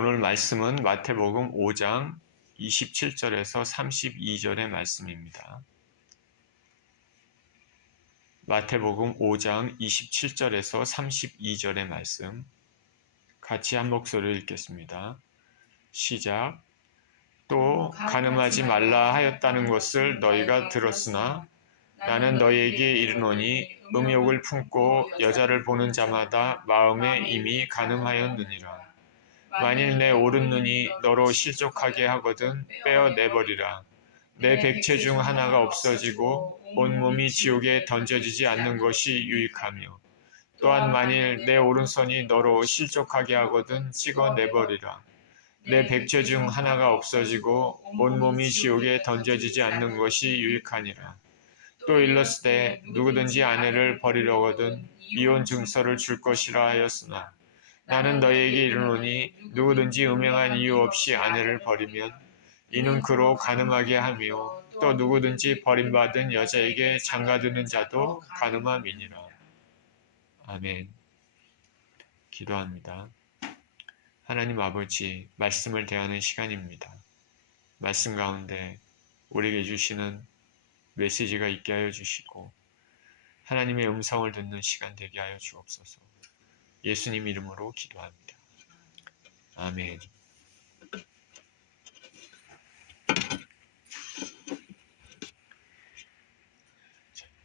오늘 말씀은 마태복음 5장 27절에서 32절의 말씀입니다. 마태복음 5장 27절에서 32절의 말씀 같이 한 목소리로 읽겠습니다. 시작. 또 간음하지 말라 하였다는 것을 너희가 들었으나 나는 너희에게 이르노니 음욕을 품고 여자를 보는 자마다 마음에 이미 간음하였느니라. 만일 내 오른 눈이 너로 실족하게 하거든 빼어내버리라. 내 백체 중 하나가 없어지고 온몸이 지옥에 던져지지 않는 것이 유익하며 또한 만일 내 오른손이 너로 실족하게 하거든 찍어내버리라. 내 백체 중 하나가 없어지고 온몸이 지옥에 던져지지 않는 것이 유익하니라. 또 일렀으되 누구든지 아내를 버리려거든 이혼 증서를 줄 것이라 하였으나 나는 너희에게 이르노니 누구든지 음행한 이유 없이 아내를 버리면 이는 그로 간음하게 하며 또 누구든지 버림받은 여자에게 장가드는 자도 간음함이니라. 아멘. 기도합니다. 하나님 아버지, 말씀을 대하는 시간입니다. 말씀 가운데 우리에게 주시는 메시지가 있게 하여 주시고 하나님의 음성을 듣는 시간 되게 하여 주옵소서. 예수님 이름으로 기도합니다. 아멘.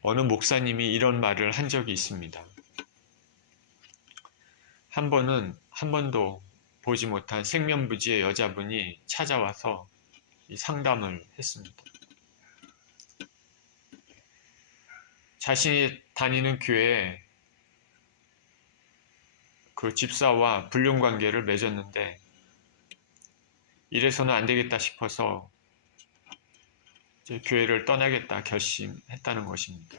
어느 목사님이 이런 말을 한 적이 있습니다. 한 번도 보지 못한 생면부지의 여자분이 찾아와서 상담을 했습니다. 자신이 다니는 교회에 그 집사와 불륜 관계를 맺었는데 이래서는 안 되겠다 싶어서 이제 교회를 떠나겠다 결심했다는 것입니다.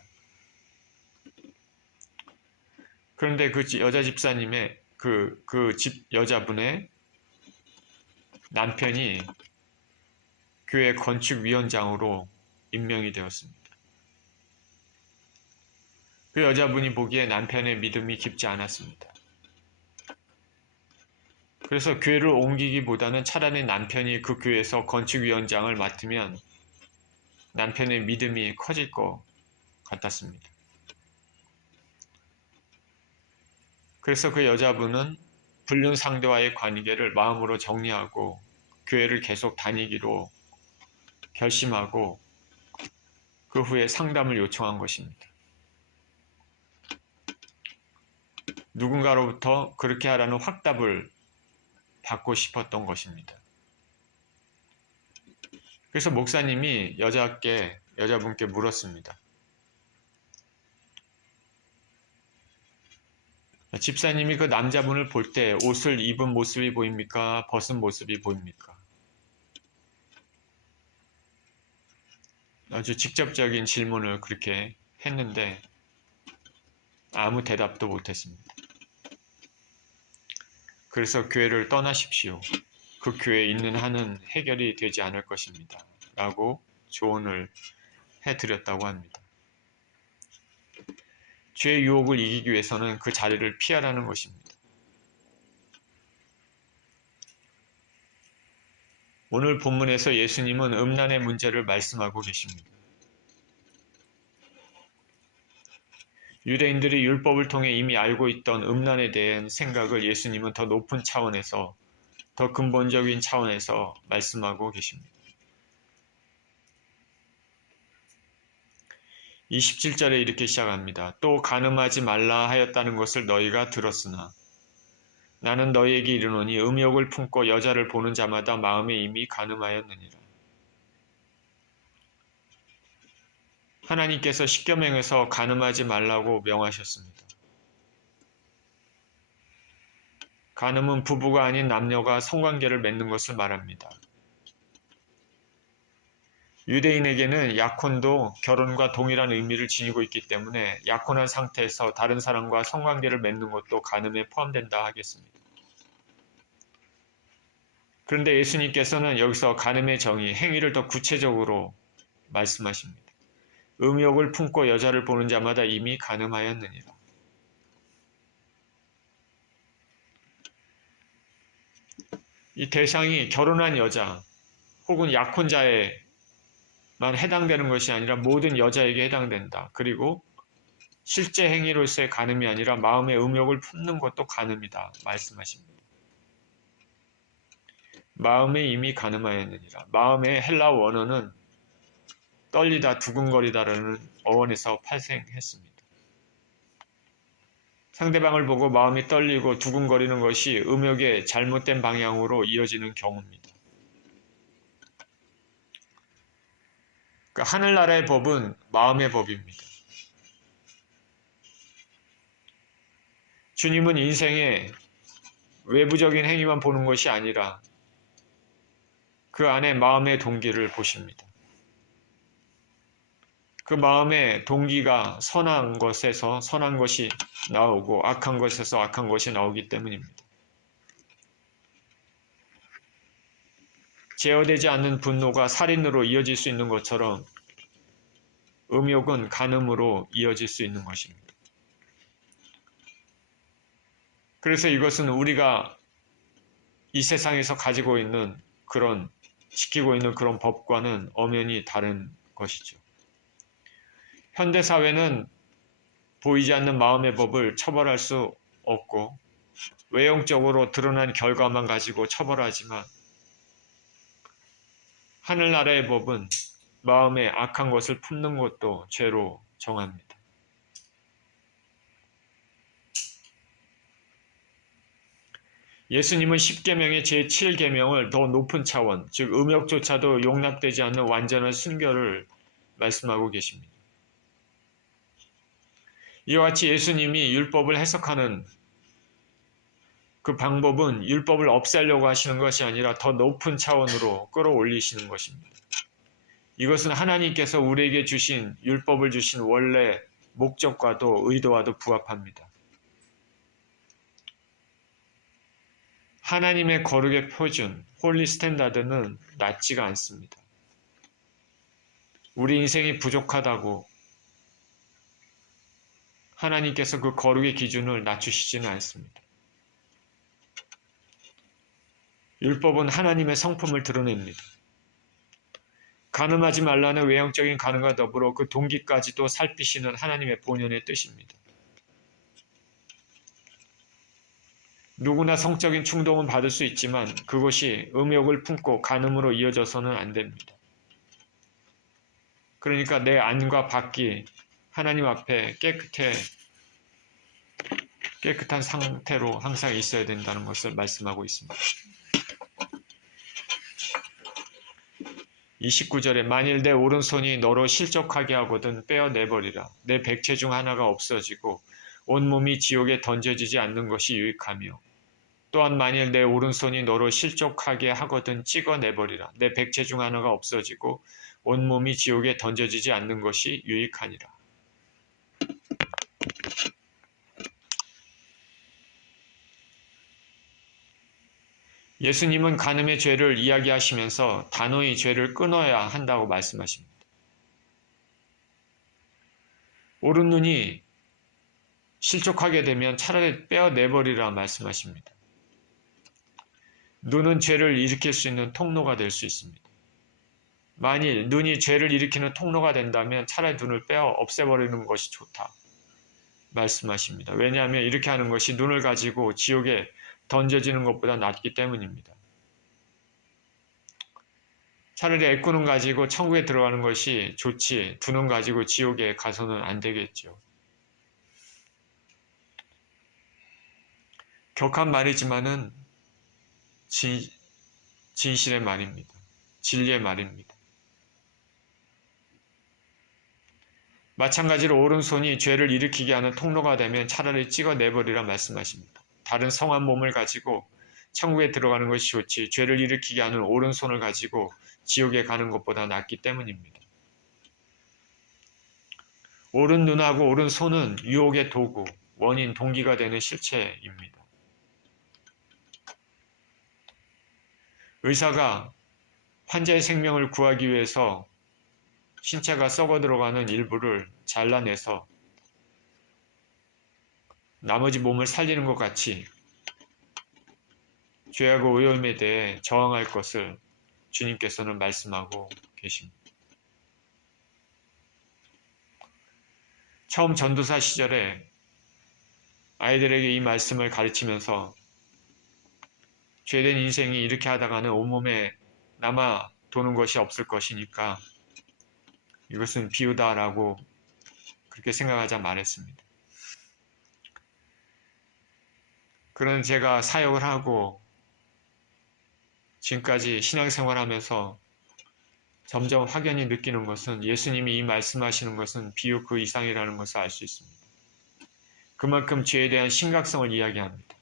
그런데 그 여자 집사님의 그 집 여자분의 남편이 교회 건축위원장으로 임명이 되었습니다. 그 여자분이 보기에 남편의 믿음이 깊지 않았습니다. 그래서 교회를 옮기기보다는 차라리 남편이 그 교회에서 건축위원장을 맡으면 남편의 믿음이 커질 것 같았습니다. 그래서 그 여자분은 불륜 상대와의 관계를 마음으로 정리하고 교회를 계속 다니기로 결심하고 그 후에 상담을 요청한 것입니다. 누군가로부터 그렇게 하라는 확답을 받고 싶었던 것입니다. 그래서 목사님이 여자분께 물었습니다. 집사님이 그 남자분을 볼 때 옷을 입은 모습이 보입니까? 벗은 모습이 보입니까? 아주 직접적인 질문을 그렇게 했는데 아무 대답도 못했습니다. 그래서 교회를 떠나십시오. 그 교회에 있는 한은 해결이 되지 않을 것입니다. 라고 조언을 해드렸다고 합니다. 죄의 유혹을 이기기 위해서는 그 자리를 피하라는 것입니다. 오늘 본문에서 예수님은 음란의 문제를 말씀하고 계십니다. 유대인들이 율법을 통해 이미 알고 있던 음란에 대한 생각을 예수님은 더 높은 차원에서, 더 근본적인 차원에서 말씀하고 계십니다. 27절에 이렇게 시작합니다. 또 간음하지 말라 하였다는 것을 너희가 들었으나 나는 너희에게 이르노니 음욕을 품고 여자를 보는 자마다 마음에 이미 간음하였느니라. 하나님께서 십계명에서 간음하지 말라고 명하셨습니다. 간음은 부부가 아닌 남녀가 성관계를 맺는 것을 말합니다. 유대인에게는 약혼도 결혼과 동일한 의미를 지니고 있기 때문에 약혼한 상태에서 다른 사람과 성관계를 맺는 것도 간음에 포함된다 하겠습니다. 그런데 예수님께서는 여기서 간음의 정의, 행위를 더 구체적으로 말씀하십니다. 음욕을 품고 여자를 보는 자마다 이미 간음하였느니라. 이 대상이 결혼한 여자 혹은 약혼자에만 해당되는 것이 아니라 모든 여자에게 해당된다. 그리고 실제 행위로서의 간음이 아니라 마음의 음욕을 품는 것도 간음이다 말씀하십니다. 마음에 이미 간음하였느니라. 마음의 헬라어 원어는 떨리다, 두근거리다라는 어원에서 발생했습니다. 상대방을 보고 마음이 떨리고 두근거리는 것이 음욕의 잘못된 방향으로 이어지는 경우입니다. 그러니까 하늘나라의 법은 마음의 법입니다. 주님은 인생의 외부적인 행위만 보는 것이 아니라 그 안에 마음의 동기를 보십니다. 그 마음의 동기가 선한 것에서 선한 것이 나오고 악한 것에서 악한 것이 나오기 때문입니다. 제어되지 않는 분노가 살인으로 이어질 수 있는 것처럼 음욕은 간음으로 이어질 수 있는 것입니다. 그래서 이것은 우리가 이 세상에서 가지고 있는 그런 지키고 있는 그런 법과는 엄연히 다른 것이죠. 현대사회는 보이지 않는 마음의 법을 처벌할 수 없고 외형적으로 드러난 결과만 가지고 처벌하지만 하늘나라의 법은 마음에 악한 것을 품는 것도 죄로 정합니다. 예수님은 10계명의 제7계명을 더 높은 차원, 즉 음욕조차도 용납되지 않는 완전한 순결을 말씀하고 계십니다. 이와 같이 예수님이 율법을 해석하는 그 방법은 율법을 없애려고 하시는 것이 아니라 더 높은 차원으로 끌어올리시는 것입니다. 이것은 하나님께서 우리에게 주신 율법을 주신 원래 목적과도 의도와도 부합합니다. 하나님의 거룩의 표준, 홀리 스탠다드는 낮지가 않습니다. 우리 인생이 부족하다고 하나님께서 그 거룩의 기준을 낮추시지는 않습니다. 율법은 하나님의 성품을 드러냅니다. 간음하지 말라는 외형적인 간음과 더불어 그 동기까지도 살피시는 하나님의 본연의 뜻입니다. 누구나 성적인 충동은 받을 수 있지만 그것이 음욕을 품고 간음으로 이어져서는 안 됩니다. 그러니까 내 안과 밖이 하나님 앞에 깨끗한 상태로 항상 있어야 된다는 것을 말씀하고 있습니다. 29절에 만일 내 오른손이 너로 실족하게 하거든 빼어내버리라. 내 백체 중 하나가 없어지고 온몸이 지옥에 던져지지 않는 것이 유익하며 또한 만일 내 오른손이 너로 실족하게 하거든 찍어내버리라. 내 백체 중 하나가 없어지고 온몸이 지옥에 던져지지 않는 것이 유익하니라. 예수님은 간음의 죄를 이야기하시면서 단호히 죄를 끊어야 한다고 말씀하십니다. 오른 눈이 실족하게 되면 차라리 빼어내버리라 말씀하십니다. 눈은 죄를 일으킬 수 있는 통로가 될 수 있습니다. 만일 눈이 죄를 일으키는 통로가 된다면 차라리 눈을 빼어 없애버리는 것이 좋다 말씀하십니다. 왜냐하면 이렇게 하는 것이 눈을 가지고 지옥에 던져지는 것보다 낫기 때문입니다. 차라리 애꾸눈 가지고 천국에 들어가는 것이 좋지 두 눈 가지고 지옥에 가서는 안 되겠죠. 격한 말이지만은 진실의 말입니다. 진리의 말입니다. 마찬가지로 오른손이 죄를 일으키게 하는 통로가 되면 차라리 찍어내버리라 말씀하십니다. 다른 성한 몸을 가지고 천국에 들어가는 것이 좋지 죄를 일으키게 하는 오른손을 가지고 지옥에 가는 것보다 낫기 때문입니다. 오른 눈하고 오른 손은 유혹의 도구, 원인, 동기가 되는 실체입니다. 의사가 환자의 생명을 구하기 위해서 신체가 썩어 들어가는 일부를 잘라내서 나머지 몸을 살리는 것 같이 죄하고 오염에 대해 저항할 것을 주님께서는 말씀하고 계십니다. 처음 전도사 시절에 아이들에게 이 말씀을 가르치면서 죄된 인생이 이렇게 하다가는 온몸에 남아 도는 것이 없을 것이니까 이것은 비유다라고 그렇게 생각하자 말했습니다. 그런 제가 사역을 하고 지금까지 신앙생활하면서 점점 확연히 느끼는 것은 예수님이 이 말씀하시는 것은 비유 그 이상이라는 것을 알 수 있습니다. 그만큼 죄에 대한 심각성을 이야기합니다.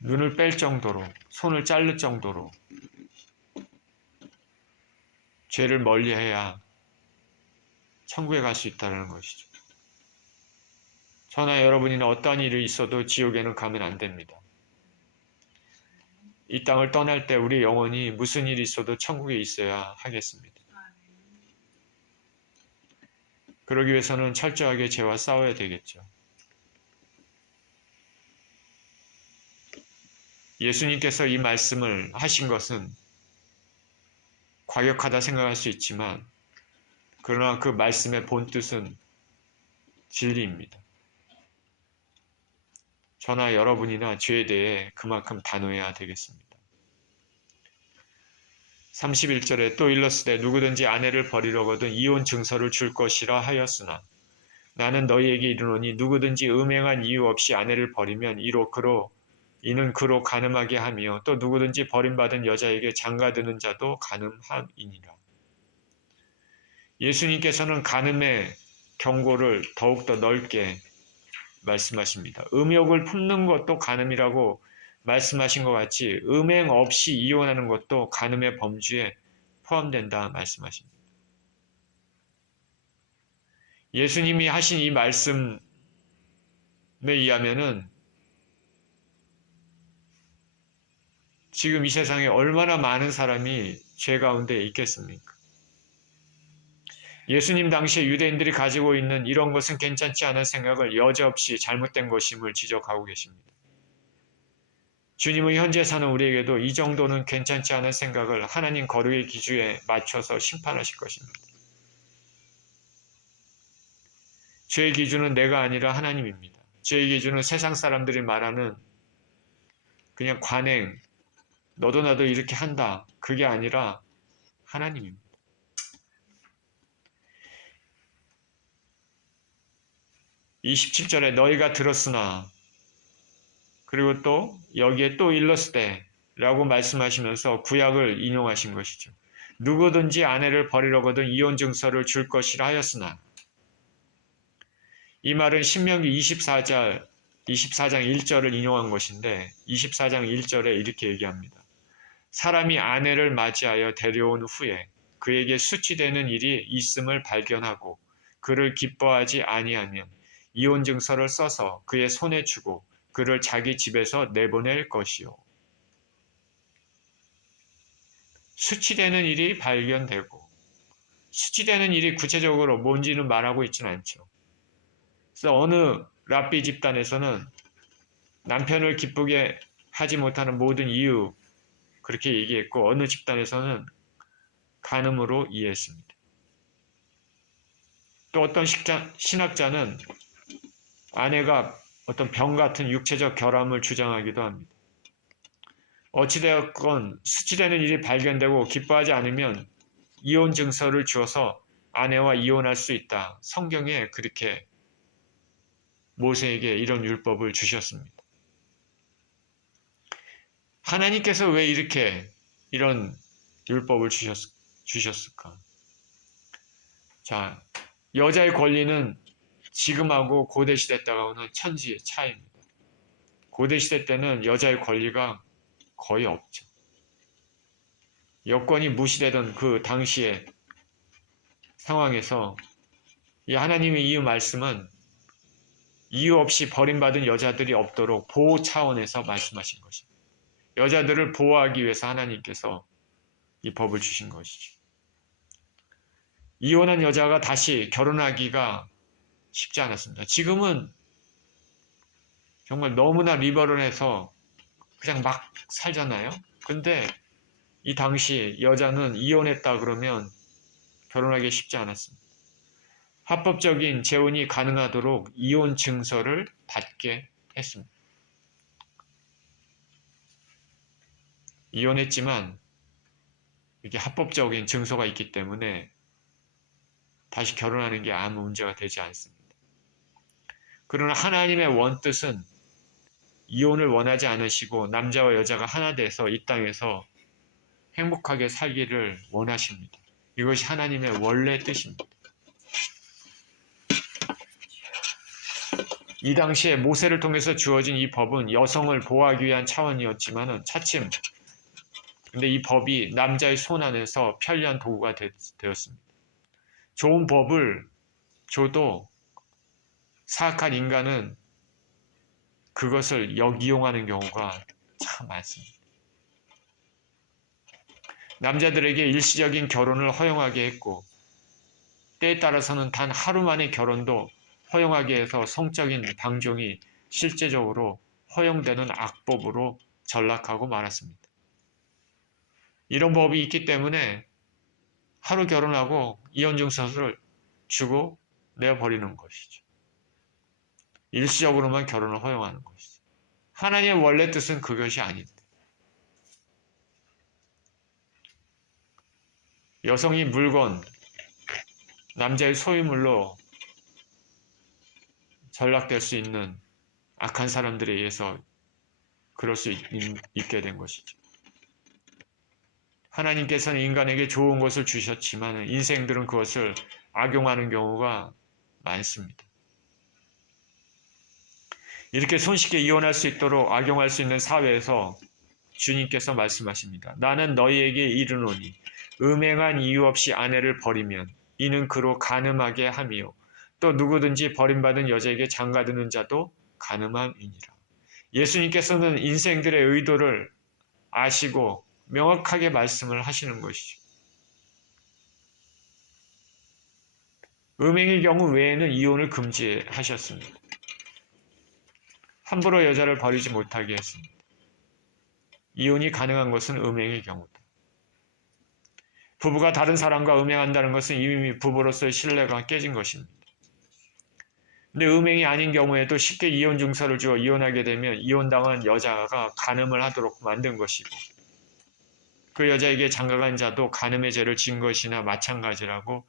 눈을 뺄 정도로, 손을 자를 정도로 죄를 멀리해야 천국에 갈 수 있다는 것이죠. 저나 여러분이나 어떠한 일이 있어도 지옥에는 가면 안 됩니다. 이 땅을 떠날 때 우리 영혼이 무슨 일이 있어도 천국에 있어야 하겠습니다. 그러기 위해서는 철저하게 죄와 싸워야 되겠죠. 예수님께서 이 말씀을 하신 것은 과격하다 생각할 수 있지만 그러나 그 말씀의 본뜻은 진리입니다. 저나 여러분이나 죄에 대해 그만큼 단호해야 되겠습니다. 31절에 또 일렀으되 누구든지 아내를 버리려거든 이혼 증서를 줄 것이라 하였으나 나는 너희에게 이르노니 누구든지 음행한 이유 없이 아내를 버리면 이는 그로 간음하게 하며 또 누구든지 버림받은 여자에게 장가드는 자도 간음함이니라. 예수님께서는 간음의 경고를 더욱더 넓게 말씀하십니다. 음욕을 품는 것도 간음이라고 말씀하신 것 같이 음행 없이 이혼하는 것도 간음의 범주에 포함된다 말씀하십니다. 예수님이 하신 이 말씀에 의하면은 지금 이 세상에 얼마나 많은 사람이 죄 가운데 있겠습니까? 예수님 당시에 유대인들이 가지고 있는 이런 것은 괜찮지 않은 생각을 여지없이 잘못된 것임을 지적하고 계십니다. 주님은 현재 사는 우리에게도 이 정도는 괜찮지 않은 생각을 하나님 거룩의 기준에 맞춰서 심판하실 것입니다. 죄의 기준은 내가 아니라 하나님입니다. 죄의 기준은 세상 사람들이 말하는 그냥 관행, 너도 나도 이렇게 한다. 그게 아니라 하나님입니다. 이 17절에 너희가 들었으나 그리고 또 여기에 또 일렀으되 라고 말씀하시면서 구약을 인용하신 것이죠. 누구든지 아내를 버리려거든 이혼 증서를 줄 것이라 하였으나 이 말은 신명기 24장 1절을 인용한 것인데 24장 1절에 이렇게 얘기합니다. 사람이 아내를 맞이하여 데려온 후에 그에게 수치되는 일이 있음을 발견하고 그를 기뻐하지 아니하면 이혼 증서를 써서 그의 손에 주고 그를 자기 집에서 내보낼 것이요. 수치되는 일이 발견되고 수치되는 일이 구체적으로 뭔지는 말하고 있지는 않죠. 그래서 어느 랍비 집단에서는 남편을 기쁘게 하지 못하는 모든 이유 그렇게 얘기했고 어느 집단에서는 간음으로 이해했습니다. 또 어떤 신학자는 아내가 어떤 병 같은 육체적 결함을 주장하기도 합니다. 어찌되었건 수치되는 일이 발견되고 기뻐하지 않으면 이혼 증서를 주어서 아내와 이혼할 수 있다. 성경에 그렇게 모세에게 이런 율법을 주셨습니다. 하나님께서 왜 이렇게 이런 율법을 주셨을까? 자, 여자의 권리는 지금하고 고대시대 때하고는 천지의 차이입니다. 고대시대 때는 여자의 권리가 거의 없죠. 여건이 무시되던 그 당시의 상황에서 이 하나님의 이 말씀은 이유 없이 버림받은 여자들이 없도록 보호 차원에서 말씀하신 것입니다. 여자들을 보호하기 위해서 하나님께서 이 법을 주신 것이죠. 이혼한 여자가 다시 결혼하기가 쉽지 않았습니다. 지금은 정말 너무나 리버럴해서 그냥 막 살잖아요. 근데 이 당시 여자는 이혼했다 그러면 결혼하기 쉽지 않았습니다. 합법적인 재혼이 가능하도록 이혼 증서를 받게 했습니다. 이혼했지만 이게 합법적인 증서가 있기 때문에 다시 결혼하는 게 아무 문제가 되지 않습니다. 그러나 하나님의 원뜻은 이혼을 원하지 않으시고 남자와 여자가 하나 돼서 이 땅에서 행복하게 살기를 원하십니다. 이것이 하나님의 원래 뜻입니다. 이 당시에 모세를 통해서 주어진 이 법은 여성을 보호하기 위한 차원이었지만 차츰 근데 이 법이 남자의 손 안에서 편리한 도구가 되었습니다. 좋은 법을 줘도 사악한 인간은 그것을 역이용하는 경우가 참 많습니다. 남자들에게 일시적인 결혼을 허용하게 했고 때에 따라서는 단 하루 만의 결혼도 허용하게 해서 성적인 방종이 실제적으로 허용되는 악법으로 전락하고 말았습니다. 이런 법이 있기 때문에 하루 결혼하고 이혼증서를 주고 내버리는 것이죠. 일시적으로만 결혼을 허용하는 것이죠. 하나님의 원래 뜻은 그것이 아닌데 여성이 물건, 남자의 소유물로 전락될 수 있는 악한 사람들에 의해서 그럴 수 있게 된 것이죠. 하나님께서는 인간에게 좋은 것을 주셨지만 인생들은 그것을 악용하는 경우가 많습니다. 이렇게 손쉽게 이혼할 수 있도록 악용할 수 있는 사회에서 주님께서 말씀하십니다. 나는 너희에게 이르노니 음행한 이유 없이 아내를 버리면 이는 그로 간음하게 함이요 또 누구든지 버림받은 여자에게 장가드는 자도 간음함이니라. 예수님께서는 인생들의 의도를 아시고 명확하게 말씀을 하시는 것이죠. 음행의 경우 외에는 이혼을 금지하셨습니다. 함부로 여자를 버리지 못하게 했습니다. 이혼이 가능한 것은 음행의 경우다. 부부가 다른 사람과 음행한다는 것은 이미 부부로서의 신뢰가 깨진 것입니다. 근데 음행이 아닌 경우에도 쉽게 이혼 증서를 주어 이혼하게 되면 이혼당한 여자가 간음을 하도록 만든 것이고 그 여자에게 장가간 자도 간음의 죄를 진 것이나 마찬가지라고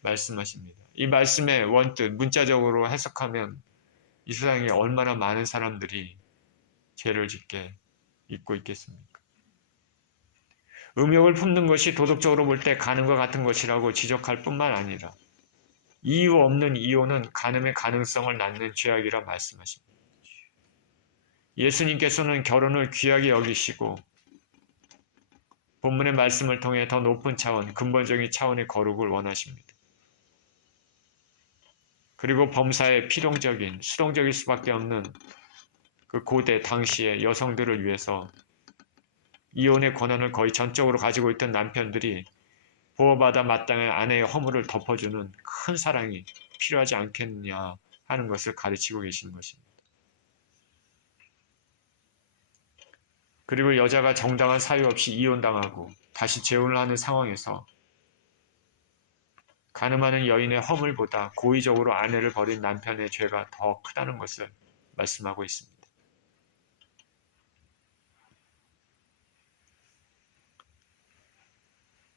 말씀하십니다. 이 말씀의 원뜻 문자적으로 해석하면 이 세상에 얼마나 많은 사람들이 죄를 짓게 잊고 있겠습니까? 음욕을 품는 것이 도덕적으로 볼 때 간음과 같은 것이라고 지적할 뿐만 아니라 이유 없는 이혼은 간음의 가능성을 낳는 죄악이라 말씀하십니다. 예수님께서는 결혼을 귀하게 여기시고 본문의 말씀을 통해 더 높은 차원, 근본적인 차원의 거룩을 원하십니다. 그리고 범사에 필용적인, 수동적일 수밖에 없는 그 고대 당시의 여성들을 위해서 이혼의 권한을 거의 전적으로 가지고 있던 남편들이 보호받아 마땅한 아내의 허물을 덮어주는 큰 사랑이 필요하지 않겠느냐 하는 것을 가르치고 계시는 것입니다. 그리고 여자가 정당한 사유 없이 이혼당하고 다시 재혼을 하는 상황에서 간음하는 여인의 허물보다 고의적으로 아내를 버린 남편의 죄가 더 크다는 것을 말씀하고 있습니다.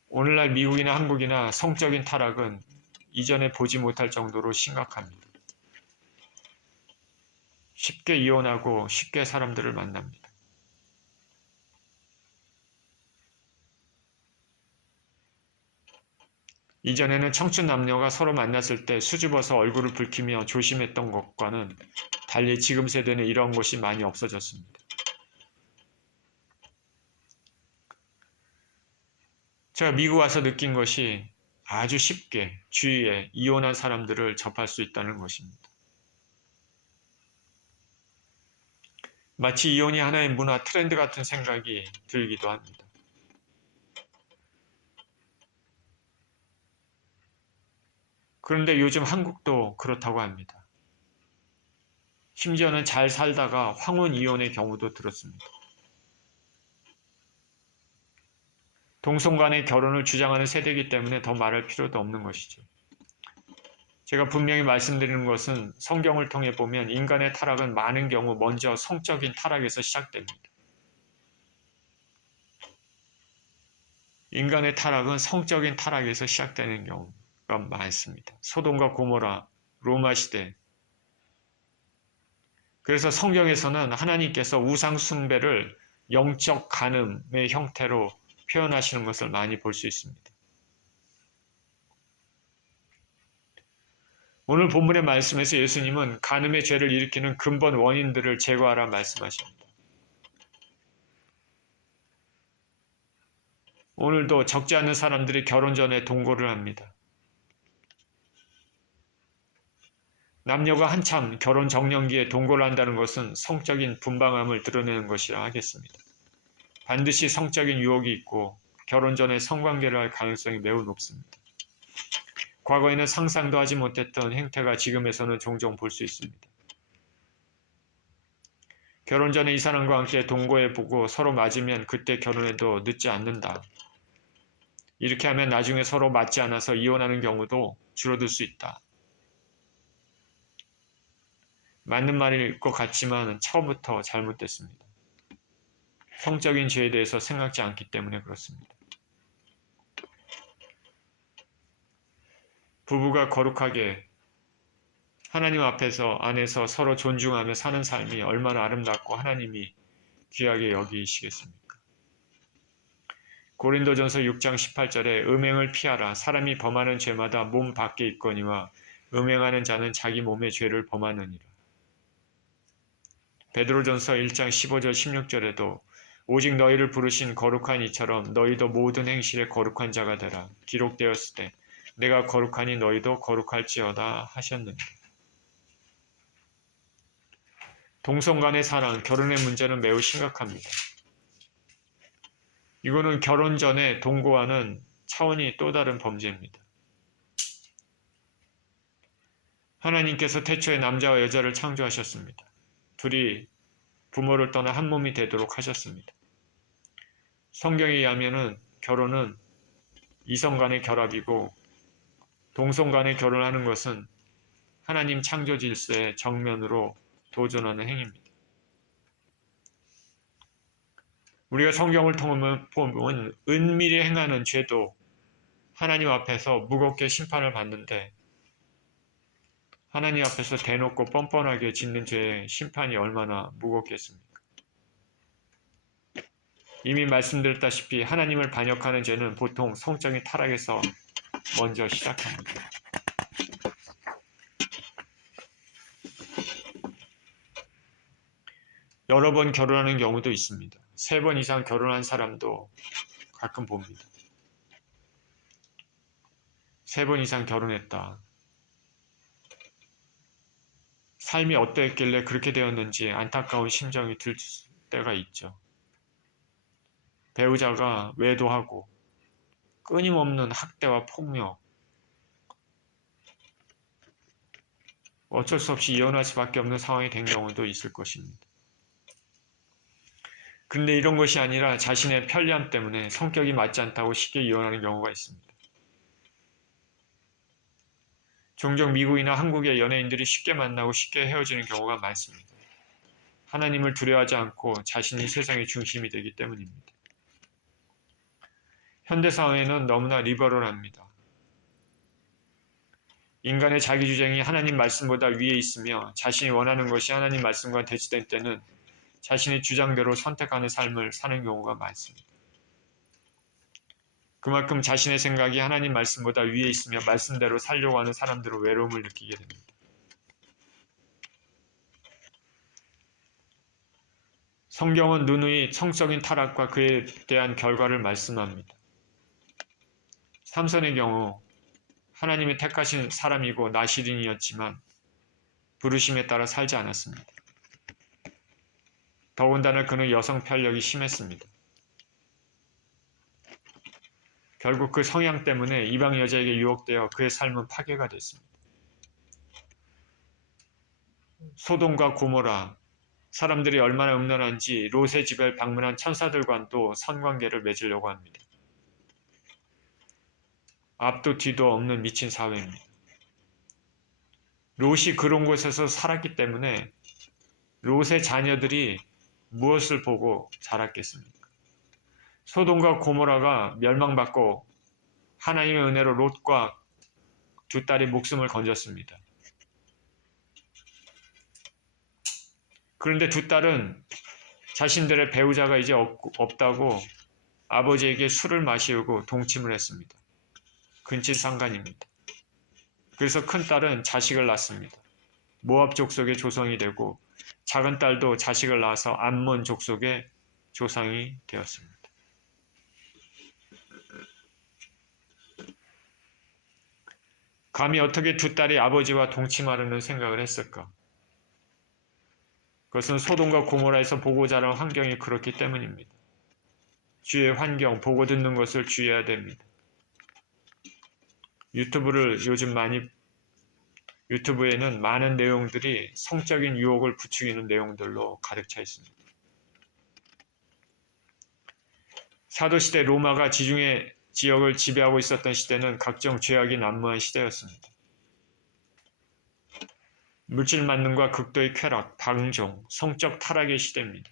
오늘날 미국이나 한국이나 성적인 타락은 이전에 보지 못할 정도로 심각합니다. 쉽게 이혼하고 쉽게 사람들을 만납니다. 이전에는 청춘 남녀가 서로 만났을 때 수줍어서 얼굴을 붉히며 조심했던 것과는 달리 지금 세대는 이런 것이 많이 없어졌습니다. 제가 미국 와서 느낀 것이 아주 쉽게 주위에 이혼한 사람들을 접할 수 있다는 것입니다. 마치 이혼이 하나의 문화 트렌드 같은 생각이 들기도 합니다. 그런데 요즘 한국도 그렇다고 합니다. 심지어는 잘 살다가 황혼 이혼의 경우도 들었습니다. 동성 간의 결혼을 주장하는 세대이기 때문에 더 말할 필요도 없는 것이죠. 제가 분명히 말씀드리는 것은 성경을 통해 보면 인간의 타락은 많은 경우 먼저 성적인 타락에서 시작됩니다. 인간의 타락은 성적인 타락에서 시작되는 경우가 많습니다. 소돔과 고모라, 로마 시대. 그래서 성경에서는 하나님께서 우상 숭배를 영적 간음의 형태로 표현하시는 것을 많이 볼 수 있습니다. 오늘 본문의 말씀에서 예수님은 간음의 죄를 일으키는 근본 원인들을 제거하라 말씀하십니다. 오늘도 적지 않은 사람들이 결혼 전에 동거를 합니다. 남녀가 한참 결혼 정년기에 동거를 한다는 것은 성적인 분방함을 드러내는 것이라 하겠습니다. 반드시 성적인 유혹이 있고 결혼 전에 성관계를 할 가능성이 매우 높습니다. 과거에는 상상도 하지 못했던 행태가 지금에서는 종종 볼 수 있습니다. 결혼 전에 이 사람과 함께 동거해보고 서로 맞으면 그때 결혼해도 늦지 않는다. 이렇게 하면 나중에 서로 맞지 않아서 이혼하는 경우도 줄어들 수 있다. 맞는 말일 것 같지만 처음부터 잘못됐습니다. 성적인 죄에 대해서 생각지 않기 때문에 그렇습니다. 부부가 거룩하게 하나님 안에서 서로 존중하며 사는 삶이 얼마나 아름답고 하나님이 귀하게 여기시겠습니까? 고린도전서 6장 18절에 음행을 피하라. 사람이 범하는 죄마다 몸 밖에 있거니와 음행하는 자는 자기 몸의 죄를 범하느니라. 베드로전서 1장 15절 16절에도 오직 너희를 부르신 거룩한 이처럼 너희도 모든 행실에 거룩한 자가 되라. 기록되었을 때 내가 거룩하니 너희도 거룩할지어다 하셨느니라. 동성 간의 사랑, 결혼의 문제는 매우 심각합니다. 이거는 결혼 전에 동거하는 차원이 또 다른 범죄입니다. 하나님께서 태초에 남자와 여자를 창조하셨습니다. 둘이 부모를 떠나 한 몸이 되도록 하셨습니다. 성경에 의하면 결혼은 이성 간의 결합이고 동성 간의 결혼하는 것은 하나님 창조 질서의 정면으로 도전하는 행위입니다. 우리가 성경을 보면 은밀히 행하는 죄도 하나님 앞에서 무겁게 심판을 받는데 하나님 앞에서 대놓고 뻔뻔하게 짓는 죄의 심판이 얼마나 무겁겠습니까? 이미 말씀드렸다시피 하나님을 반역하는 죄는 보통 성적인 타락에서 먼저 시작합니다. 여러 번 결혼하는 경우도 있습니다. 3번 이상 결혼한 사람도 가끔 봅니다. 3번 이상 결혼했다. 삶이 어떠했길래 그렇게 되었는지 안타까운 심정이 들 때가 있죠. 배우자가 외도하고 끊임없는 학대와 폭력, 어쩔 수 없이 이혼할 수밖에 없는 상황이 된 경우도 있을 것입니다. 근데 이런 것이 아니라 자신의 편리함 때문에 성격이 맞지 않다고 쉽게 이혼하는 경우가 있습니다. 종종 미국이나 한국의 연예인들이 쉽게 만나고 쉽게 헤어지는 경우가 많습니다. 하나님을 두려워하지 않고 자신이 세상의 중심이 되기 때문입니다. 현대사회는 너무나 리버럴합니다. 인간의 자기주장이 하나님 말씀보다 위에 있으며 자신이 원하는 것이 하나님 말씀과 대치된 때는 자신의 주장대로 선택하는 삶을 사는 경우가 많습니다. 그만큼 자신의 생각이 하나님 말씀보다 위에 있으며 말씀대로 살려고 하는 사람들은 외로움을 느끼게 됩니다. 성경은 누누이 성적인 타락과 그에 대한 결과를 말씀합니다. 삼손의 경우 하나님이 택하신 사람이고 나시린이었지만 부르심에 따라 살지 않았습니다. 더군다나 그는 여성 편력이 심했습니다. 결국 그 성향 때문에 이방 여자에게 유혹되어 그의 삶은 파괴가 됐습니다. 소돔과 고모라, 사람들이 얼마나 음란한지 롯의 집을 방문한 천사들과도 선관계를 맺으려고 합니다. 앞도 뒤도 없는 미친 사회입니다. 롯이 그런 곳에서 살았기 때문에 롯의 자녀들이 무엇을 보고 자랐겠습니까? 소돔과 고모라가 멸망받고 하나님의 은혜로 롯과 두 딸이 목숨을 건졌습니다. 그런데 두 딸은 자신들의 배우자가 이제 없다고 아버지에게 술을 마시고 동침을 했습니다. 근친상간입니다. 그래서 큰 딸은 자식을 낳습니다. 모압 족속의 조상이 되고 작은 딸도 자식을 낳아서 암몬 족속의 조상이 되었습니다. 감히 어떻게 두 딸이 아버지와 동침하려는 생각을 했을까? 그것은 소돔과 고모라에서 보고 자란 환경이 그렇기 때문입니다. 주위의 환경, 보고 듣는 것을 주의해야 됩니다. 유튜브에는 많은 내용들이 성적인 유혹을 부추기는 내용들로 가득 차 있습니다. 사도시대 로마가 지중해 지역을 지배하고 있었던 시대는 각종 죄악이 난무한 시대였습니다. 물질 만능과 극도의 쾌락, 방종, 성적 타락의 시대입니다.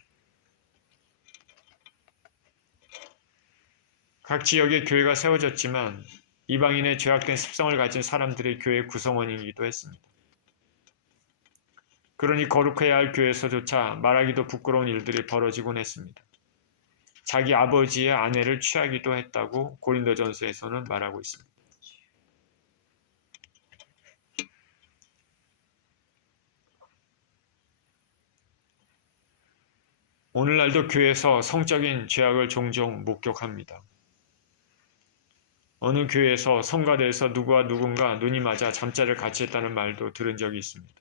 각 지역에 교회가 세워졌지만 이방인의 죄악된 습성을 가진 사람들이 교회 구성원이기도 했습니다. 그러니 거룩해야 할 교회에서조차 말하기도 부끄러운 일들이 벌어지곤 했습니다. 자기 아버지의 아내를 취하기도 했다고 고린도전서에서는 말하고 있습니다. 오늘날도 교회에서 성적인 죄악을 종종 목격합니다. 어느 교회에서 성가대에서 누구와 누군가 눈이 맞아 잠자리를 같이 했다는 말도 들은 적이 있습니다.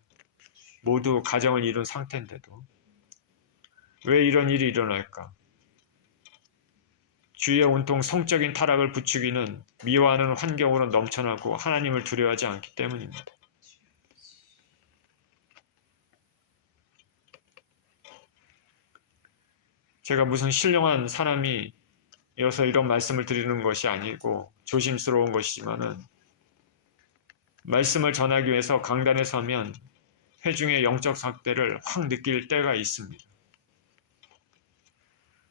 모두 가정을 이룬 상태인데도 왜 이런 일이 일어날까? 주위에 온통 성적인 타락을 부추기는 미워하는 환경으로 넘쳐나고 하나님을 두려워하지 않기 때문입니다. 제가 무슨 신령한 사람이어서 이런 말씀을 드리는 것이 아니고 조심스러운 것이지만은 말씀을 전하기 위해서 강단에 서면 회중의 영적 삭대를 확 느낄 때가 있습니다.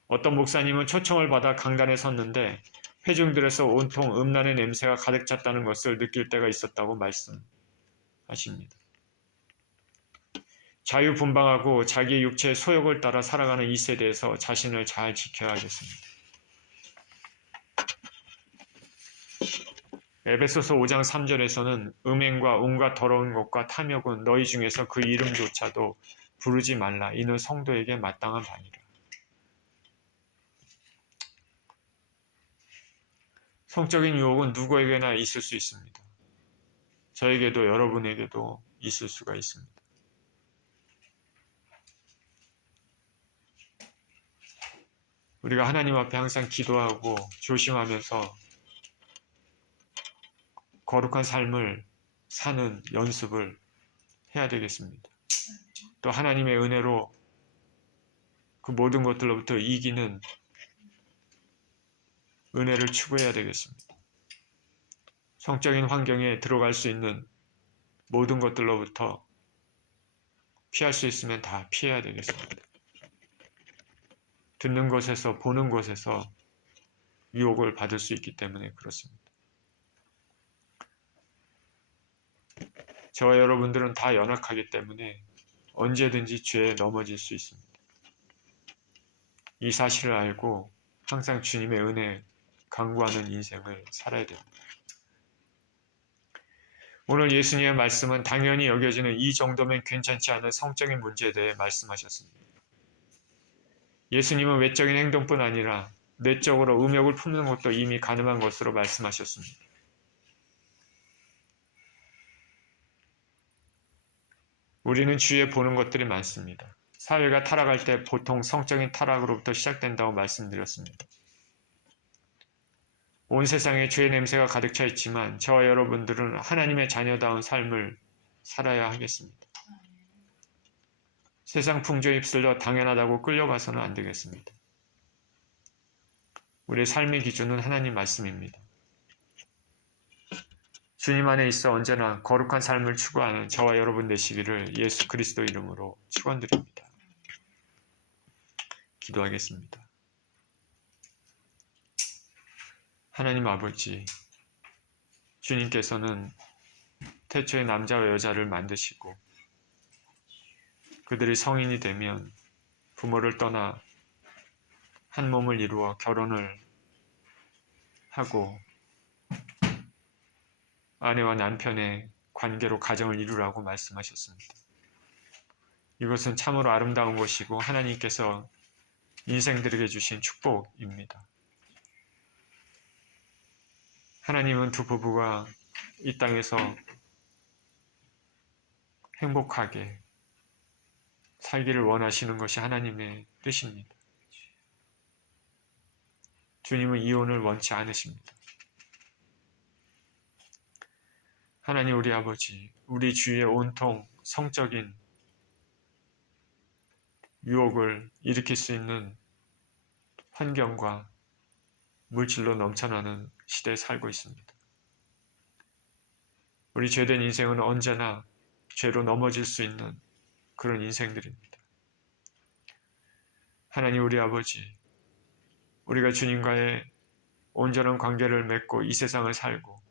어떤 목사님은 초청을 받아 강단에 섰는데 회중들에서 온통 음란의 냄새가 가득 찼다는 것을 느낄 때가 있었다고 말씀하십니다. 자유분방하고 자기의 육체의 소욕을 따라 살아가는 이 세대에서 자신을 잘 지켜야 하겠습니다. 에베소서 5장 3절에서는 음행과 온갖 더러운 것과 탐욕은 너희 중에서 그 이름조차도 부르지 말라. 이는 성도에게 마땅한 바니라. 성적인 유혹은 누구에게나 있을 수 있습니다. 저에게도 여러분에게도 있을 수가 있습니다. 우리가 하나님 앞에 항상 기도하고 조심하면서 거룩한 삶을 사는 연습을 해야 되겠습니다. 또 하나님의 은혜로 그 모든 것들로부터 이기는 은혜를 추구해야 되겠습니다. 성적인 환경에 들어갈 수 있는 모든 것들로부터 피할 수 있으면 다 피해야 되겠습니다. 듣는 것에서 보는 것에서 유혹을 받을 수 있기 때문에 그렇습니다. 저와 여러분들은 다 연약하기 때문에 언제든지 죄에 넘어질 수 있습니다. 이 사실을 알고 항상 주님의 은혜 간구하는 인생을 살아야 됩니다. 오늘 예수님의 말씀은 당연히 여겨지는 이 정도면 괜찮지 않은 성적인 문제에 대해 말씀하셨습니다. 예수님은 외적인 행동뿐 아니라 내적으로 음욕을 품는 것도 이미 가능한 것으로 말씀하셨습니다. 우리는 주위에 보는 것들이 많습니다. 사회가 타락할 때 보통 성적인 타락으로부터 시작된다고 말씀드렸습니다. 온 세상에 죄의 냄새가 가득 차 있지만 저와 여러분들은 하나님의 자녀다운 삶을 살아야 하겠습니다. 세상 풍조에 휩쓸려 당연하다고 끌려가서는 안 되겠습니다. 우리의 삶의 기준은 하나님 말씀입니다. 주님 안에 있어 언제나 거룩한 삶을 추구하는 저와 여러분 되시기를 예수 그리스도 이름으로 축원드립니다. 기도하겠습니다. 하나님 아버지, 주님께서는 태초에 남자와 여자를 만드시고 그들이 성인이 되면 부모를 떠나 한 몸을 이루어 결혼을 하고 아내와 남편의 관계로 가정을 이루라고 말씀하셨습니다. 이것은 참으로 아름다운 것이고 하나님께서 인생들에게 주신 축복입니다. 하나님은 두 부부가 이 땅에서 행복하게 살기를 원하시는 것이 하나님의 뜻입니다. 주님은 이혼을 원치 않으십니다. 하나님 우리 아버지, 우리 주위에 온통 성적인 유혹을 일으킬 수 있는 환경과 물질로 넘쳐나는 시대에 살고 있습니다. 우리 죄된 인생은 언제나 죄로 넘어질 수 있는 그런 인생들입니다. 하나님 우리 아버지, 우리가 주님과의 온전한 관계를 맺고 이 세상을 살고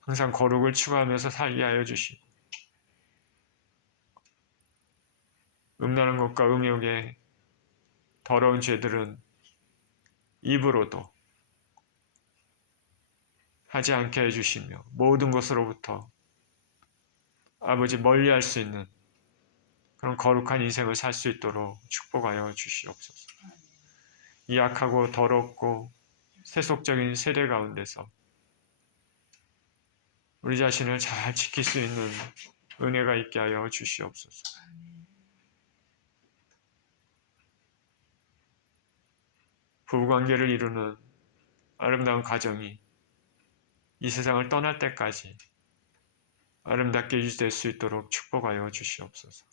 항상 거룩을 추구하면서 살게 하여 주시고 음란한 것과 음욕의 더러운 죄들은 입으로도 하지 않게 해주시며 모든 것으로부터 아버지 멀리할 수 있는 그런 거룩한 인생을 살 수 있도록 축복하여 주시옵소서. 이 악하고 더럽고 세속적인 세대 가운데서 우리 자신을 잘 지킬 수 있는 은혜가 있게 하여 주시옵소서. 부부관계를 이루는 아름다운 가정이 이 세상을 떠날 때까지 아름답게 유지될 수 있도록 축복하여 주시옵소서.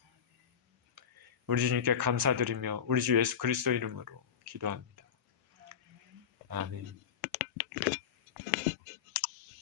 우리 주님께 감사드리며 우리 주 예수 그리스도 이름으로 기도합니다. 아멘.